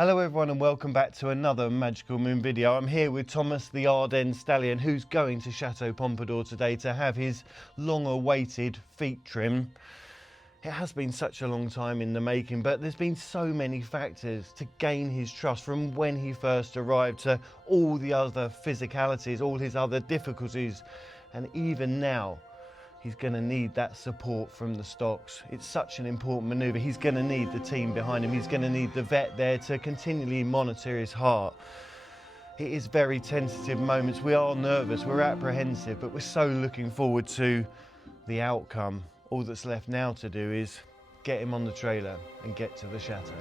Hello everyone and welcome back to another Magical Moon video. I'm here with Thomas the Ardennes Stallion, who's going to Château Pompadour today to have his long-awaited feet trim. It has been such a long time in the making, but there's been so many factors to gain his trust, from when he first arrived to all the other physicalities, all his other difficulties, and even now he's going to need that support from the stocks. It's such an important manoeuvre. He's going to need the team behind him. He's going to need the vet there to continually monitor his heart. It is very tentative moments. We are nervous, we're apprehensive, but we're so looking forward to the outcome. All that's left now to do is get him on the trailer and get to the chateau.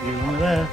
See you there.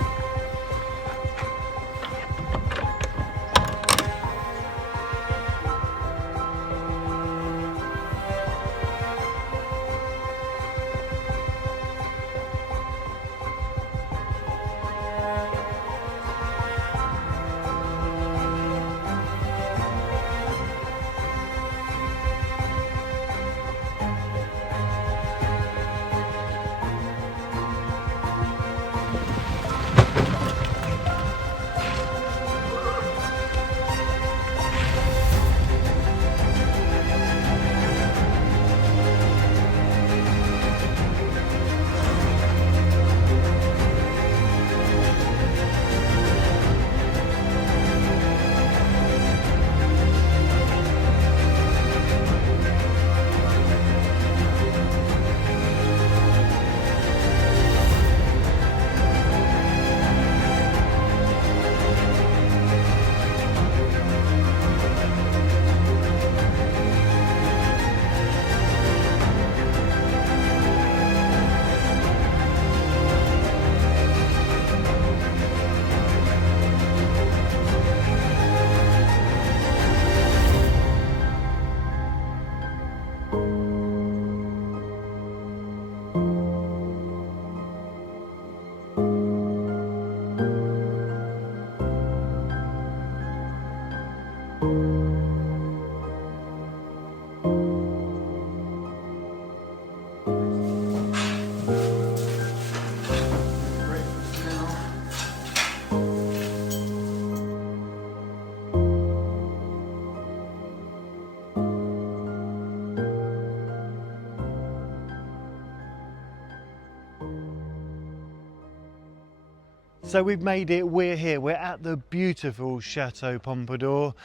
So we've made it, we're here, we're at the beautiful Château Pompadour.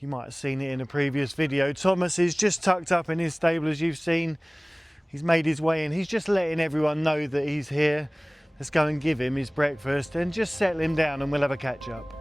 You might have seen it in a previous video. Thomas is just tucked up in his stable, as you've seen. He's made his way in. He's just letting everyone know that he's here. Let's go and give him his breakfast and just settle him down and we'll have a catch up.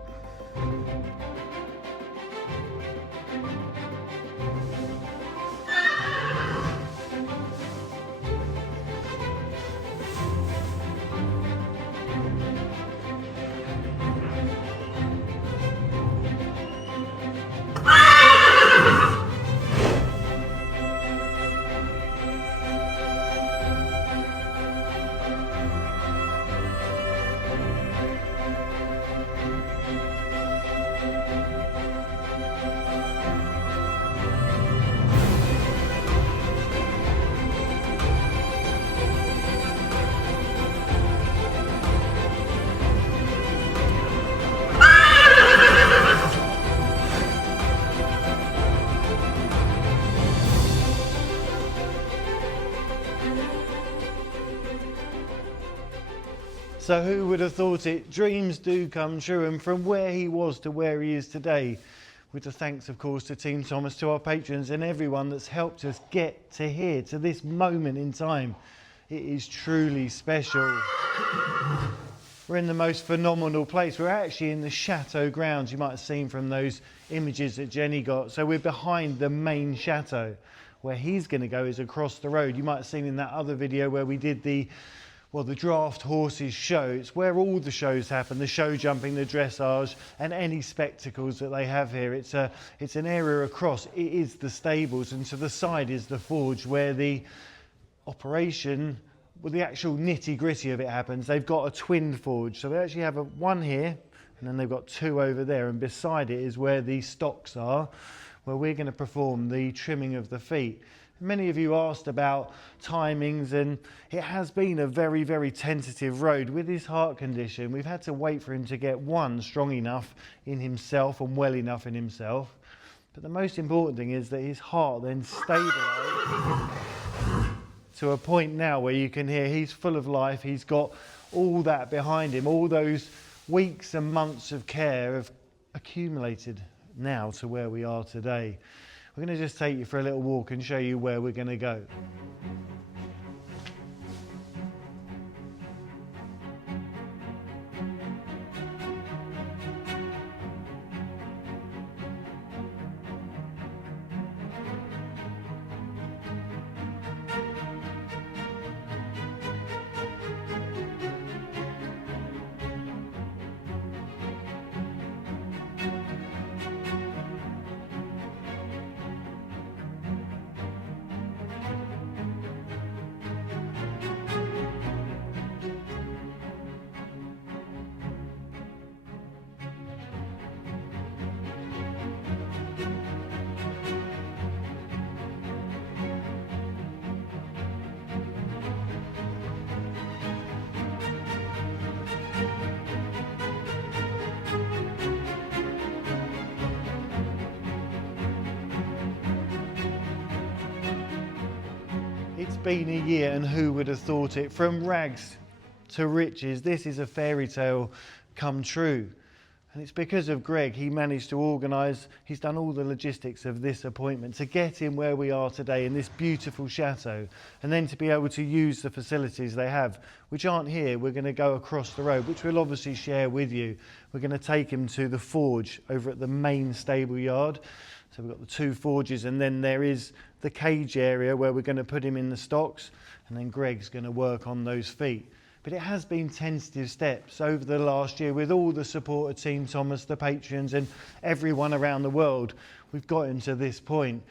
So who would have thought it? Dreams do come true, and from where he was to where he is today with the thanks, of course, to Team Thomas, to our patrons and everyone that's helped us get to here, to this moment in time. It is truly special. We're in the most phenomenal place. We're actually in the chateau grounds. You might have seen from those images that Jenny got. So we're behind the main chateau. Where he's going to go is across the road. You might have seen in that other video where we did the draft horses show. It's where all the shows happen, the show jumping, the dressage, and any spectacles that they have here. It's an area across. It is the stables, and to the side is the forge where the operation, well, the actual nitty-gritty of it happens. They've got a twin forge, so they actually have one here, and then they've got two over there, and beside it is where the stocks are, where we're going to perform the trimming of the feet. Many of you asked about timings, and it has been a very, very tentative road. With his heart condition, we've had to wait for him to get strong enough in himself and well enough in himself. But the most important thing is that his heart then stabilised to a point now where you can hear he's full of life. He's got all that behind him. All those weeks and months of care have accumulated now to where we are today. We're going to just take you for a little walk and show you where we're going to go. It's been a year, and who would have thought it? From rags to riches, this is a fairy tale come true. And it's because of Greg. He managed to organise, he's done all the logistics of this appointment to get him where we are today in this beautiful chateau, and then to be able to use the facilities they have, which aren't here. We're going to go across the road, which we'll obviously share with you. We're going to take him to the forge over at the main stable yard. So we've got the two forges, and then there is the cage area where we're going to put him in the stocks, and then Greg's going to work on those feet. But it has been tentative steps over the last year with all the support of Team Thomas, the patrons, and everyone around the world. We've got him to this point.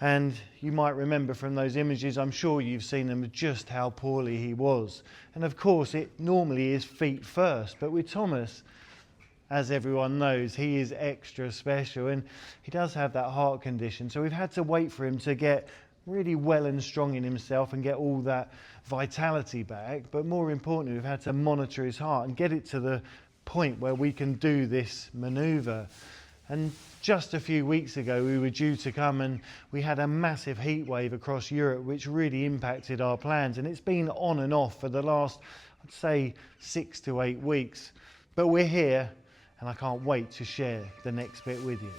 And you might remember from those images, I'm sure you've seen them, just how poorly he was. And of course, it normally is feet first, but with Thomas, as everyone knows, he is extra special, and he does have that heart condition. So we've had to wait for him to get really well and strong in himself and get all that vitality back. But more importantly, we've had to monitor his heart and get it to the point where we can do this manoeuvre. And just a few weeks ago, we were due to come, and we had a massive heat wave across Europe, which really impacted our plans. And it's been on and off for the last, I'd say, 6 to 8 weeks. But we're here, and I can't wait to share the next bit with you.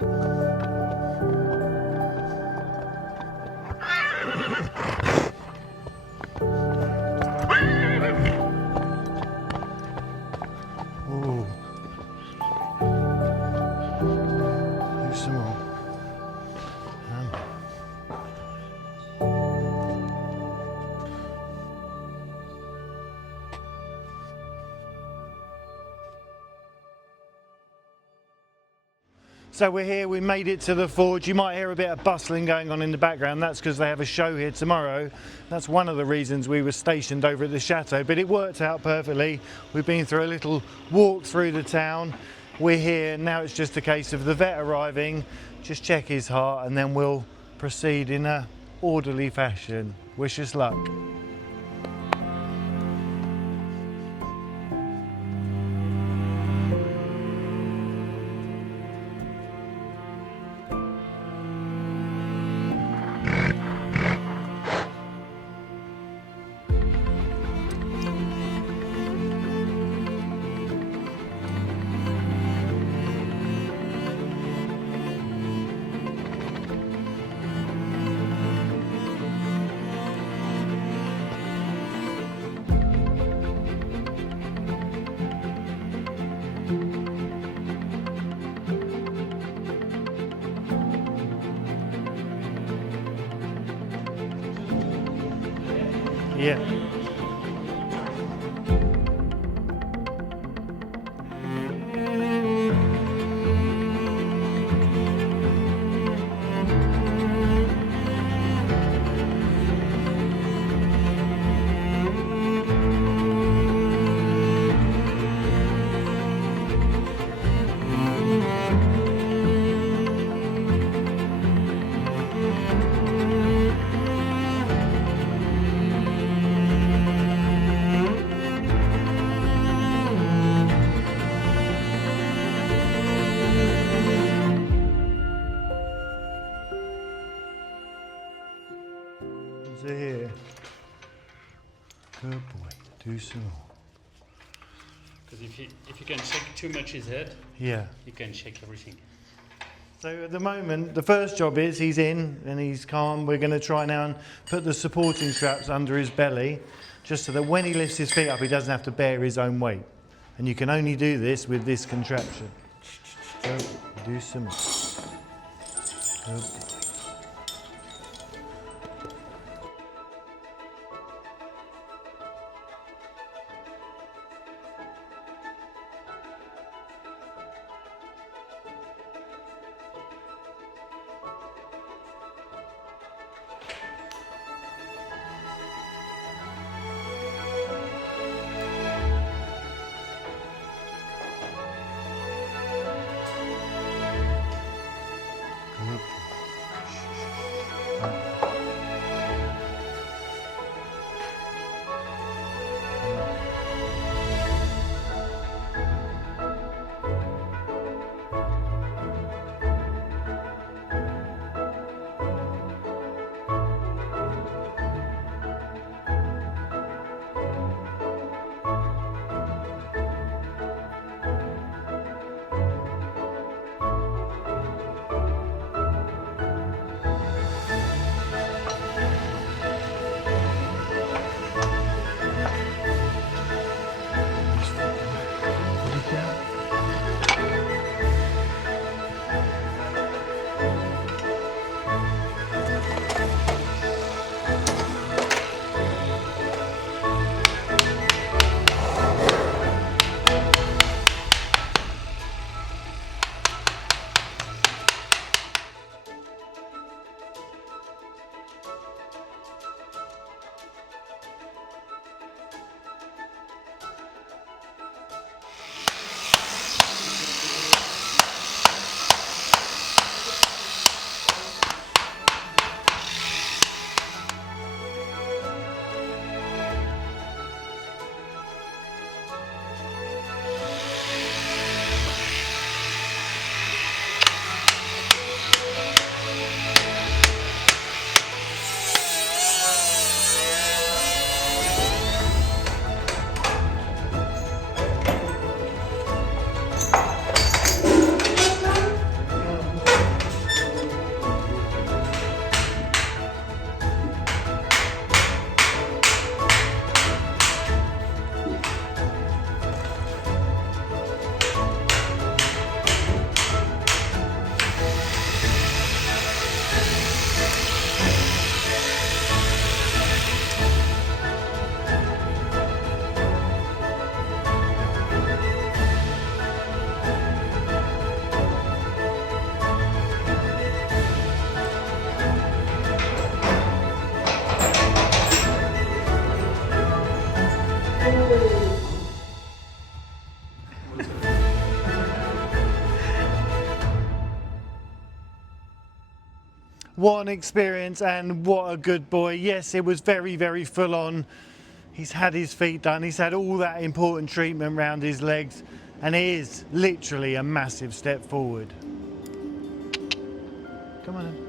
Ooh. Do some more. So we're here, we made it to the forge. You might hear a bit of bustling going on in the background. That's because they have a show here tomorrow. That's one of the reasons we were stationed over at the chateau, but it worked out perfectly. We've been through a little walk through the town. We're here, now it's just a case of the vet arriving, just check his heart, and then we'll proceed in a orderly fashion. Wish us luck. Yeah. Here. Good boy. Do some more. Because if you can shake too much his head, Yeah. you can shake everything. So at the moment, the first job is he's in and he's calm. We're going to try now and put the supporting straps under his belly, just so that when he lifts his feet up, he doesn't have to bear his own weight. And you can only do this with this contraption. So do some more. Good boy. Good boy. What an experience, and what a good boy. Yes, it was very, very full on. He's had his feet done, he's had all that important treatment around his legs, and it is literally a massive step forward. Come on in.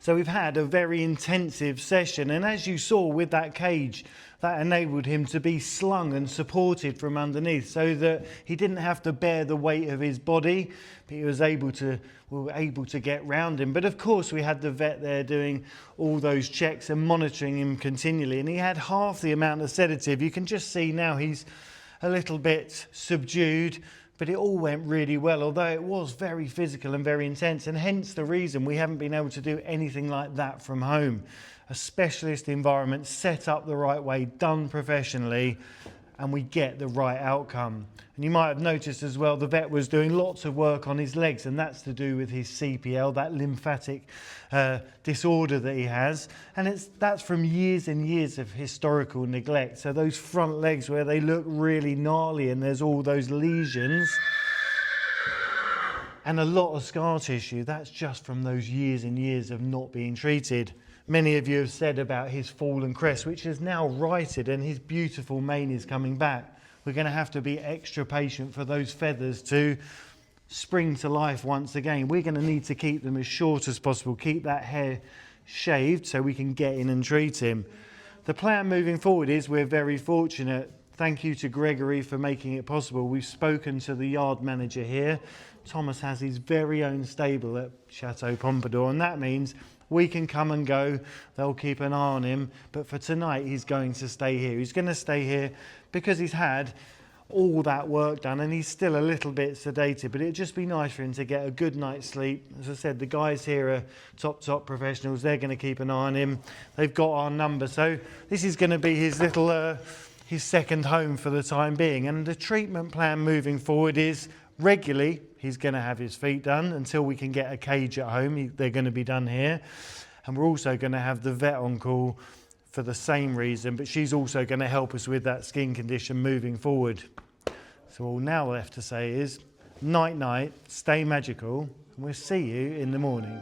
So we've had a very intensive session, and as you saw with that cage, that enabled him to be slung and supported from underneath so that he didn't have to bear the weight of his body, but we were able to get round him. But of course we had the vet there doing all those checks and monitoring him continually, and he had half the amount of sedative. You can just see now he's a little bit subdued, but it all went really well, although it was very physical and very intense, and hence the reason we haven't been able to do anything like that from home. A specialist environment set up the right way, done professionally, and we get the right outcome. And you might have noticed as well, the vet was doing lots of work on his legs, and that's to do with his CPL, that lymphatic disorder that he has. And that's from years and years of historical neglect. So those front legs where they look really gnarly and there's all those lesions and a lot of scar tissue, that's just from those years and years of not being treated. Many of you have said about his fallen crest, which is now righted, and his beautiful mane is coming back. We're going to have to be extra patient for those feathers to spring to life once again. We're going to need to keep them as short as possible, keep that hair shaved so we can get in and treat him. The plan moving forward is we're very fortunate. Thank you to Gregory for making it possible. We've spoken to the yard manager here. Thomas has his very own stable at Château Pompadour, and that means we can come and go. They'll keep an eye on him. But for tonight, he's going to stay here. He's going to stay here because he's had all that work done and he's still a little bit sedated. But it'd just be nice for him to get a good night's sleep. As I said, the guys here are top professionals. They're going to keep an eye on him. They've got our number. So this is going to be his little, his second home for the time being. And the treatment plan moving forward is regularly, he's going to have his feet done until we can get a cage at home. They're going to be done here. And we're also going to have the vet on call for the same reason, but she's also going to help us with that skin condition moving forward. So all now left to say is night night, stay magical, and we'll see you in the morning.